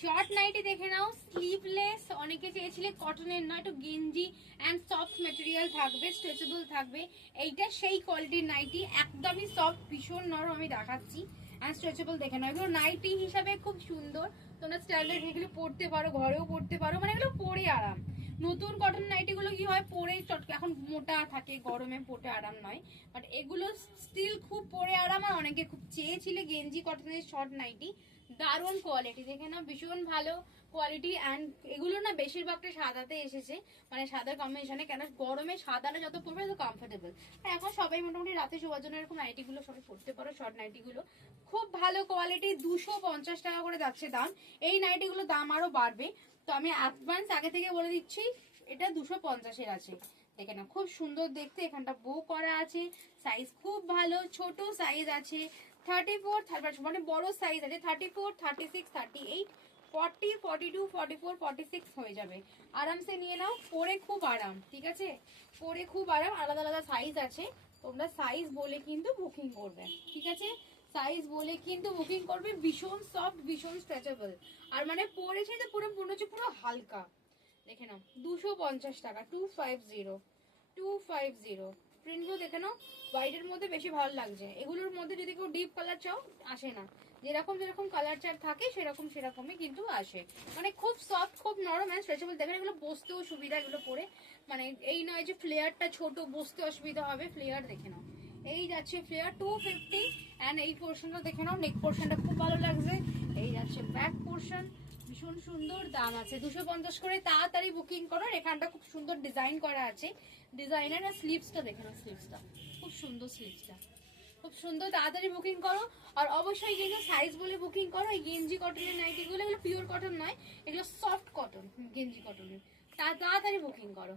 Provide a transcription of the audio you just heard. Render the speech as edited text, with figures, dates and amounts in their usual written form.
Short nightie দেখে নাও, sleeveless, অনেকে চেয়েছিলে কটনের নয়, একটু গেঞ্জি অ্যান্ড সফট মেটেরিয়াল থাকবে, স্ট্রেচেবল থাকবে। এইটা সেই কোয়ালিটির নাইটি, একদমই সফট, ভীষণ নরম, আমি দেখাচ্ছি। অ্যান্ড স্ট্রেচেবল দেখে নাও, এগুলো নাইটি হিসাবে খুব সুন্দর। তোমরা স্ট্যান্ডার্ড এগুলো পরতে পারো, ঘরেও পরতে পারো, মানে এগুলো পরে আরাম। নতুন কটন নাইটি গুলো কি হয়, পরে এখন মোটা থাকে, গরমে পরে আরাম নয়, বাট এগুলো স্টিল খুব পরে আরাম। আর অনেকে খুব চেয়েছিলে গেঞ্জি কটনের শর্ট নাইটি, দারুণ কোয়ালিটি দেখে না, ভীষণ ভালো কোয়ালিটি। অ্যান্ড এগুলো না বেশিরভাগটা সাদাতে এসেছে, মানে সাদার কম্বিনেশনে, কেন গরমে সাদাটা যত পরবে তত কমফোর্টেবল। আর এখন সবাই মোটামুটি রাতে শোয়ার জন্য এরকম নাইটি গুলো সবাই পরতে পারো, শর্ট নাইটি গুলো খুব ভালো কোয়ালিটি। 250 টাকা করে যাচ্ছে দাম। এই নাইটি গুলো দাম আরো বাড়বে, তো আমি অ্যাডভান্স আগে থেকে বলে দিচ্ছি, এটা 250-এর আছে। দেখে না, খুব সুন্দর দেখতে, এখানটা বো করা আছে, সাইজ খুব ভালো, ছোট সাইজ আছে 34, মানে বড় সাইজ আছে 34, 36, 38, 40, 42, 44, 46 হয়ে যাবে। আরামসে নিয়ে নাও, পরে খুব আরাম, ঠিক আছে, পরে খুব আরাম। আলাদা আলাদা সাইজ আছে, তোমরা সাইজ বলে কিন্তু বুকিং করবে, ঠিক আছে, সাইজ বলে কিন্তু বুকিং করবে। ভীষণ সফট, ভীষণ স্ট্রেচেবল, আর মানে পরেছে তো পুরো মনে হচ্ছে পুরো হালকা। দেখে নাও 250 টাকা, 250 প্রিন্টগুলো দেখে নাও, হোয়াইটের মধ্যে বেশি ভালো লাগছে। এগুলোর মধ্যে যদি কেউ ডিপ কালার চাও আসে না, যেরকম যেরকম কালার চার থাকে সেরকমই কিন্তু আসে। মানে খুব সফট, খুব নরম অ্যান্ড স্ট্রেচেবল। দেখেন এগুলো বসতেও সুবিধা, এগুলো পরে মানে এই নয় যে ফ্লেয়ারটা ছোট বসতে অসুবিধা হবে, ফ্লেয়ার দেখে নাও, এই যাচ্ছে ফ্লেয়ার 250। অ্যান্ড এই পোর্শনটা দেখে নাও, নেক পোর্শনটা খুব ভালো লাগছে। এই যাচ্ছে ব্যাক পোর্শন, ভীষণ সুন্দর, দাম আছে 250 করে। তাড়াতাড়ি বুকিং করো, এখানটা খুব সুন্দর ডিজাইন করা আছে, ডিজাইনের। আর স্লিভসটা দেখে নাও, স্লিভসটা খুব সুন্দর, স্লিভসটা খুব সুন্দর, তাড়াতাড়ি বুকিং করো। আর অবশ্যই কিন্তু সাইজ বলে বুকিং করো। এই গেঞ্জি কটনের নাইটিগুলো, এগুলো পিওর কটন নয়, এগুলো সফট কটন, গেঞ্জি কটনের। তাড়াতাড়ি বুকিং করো।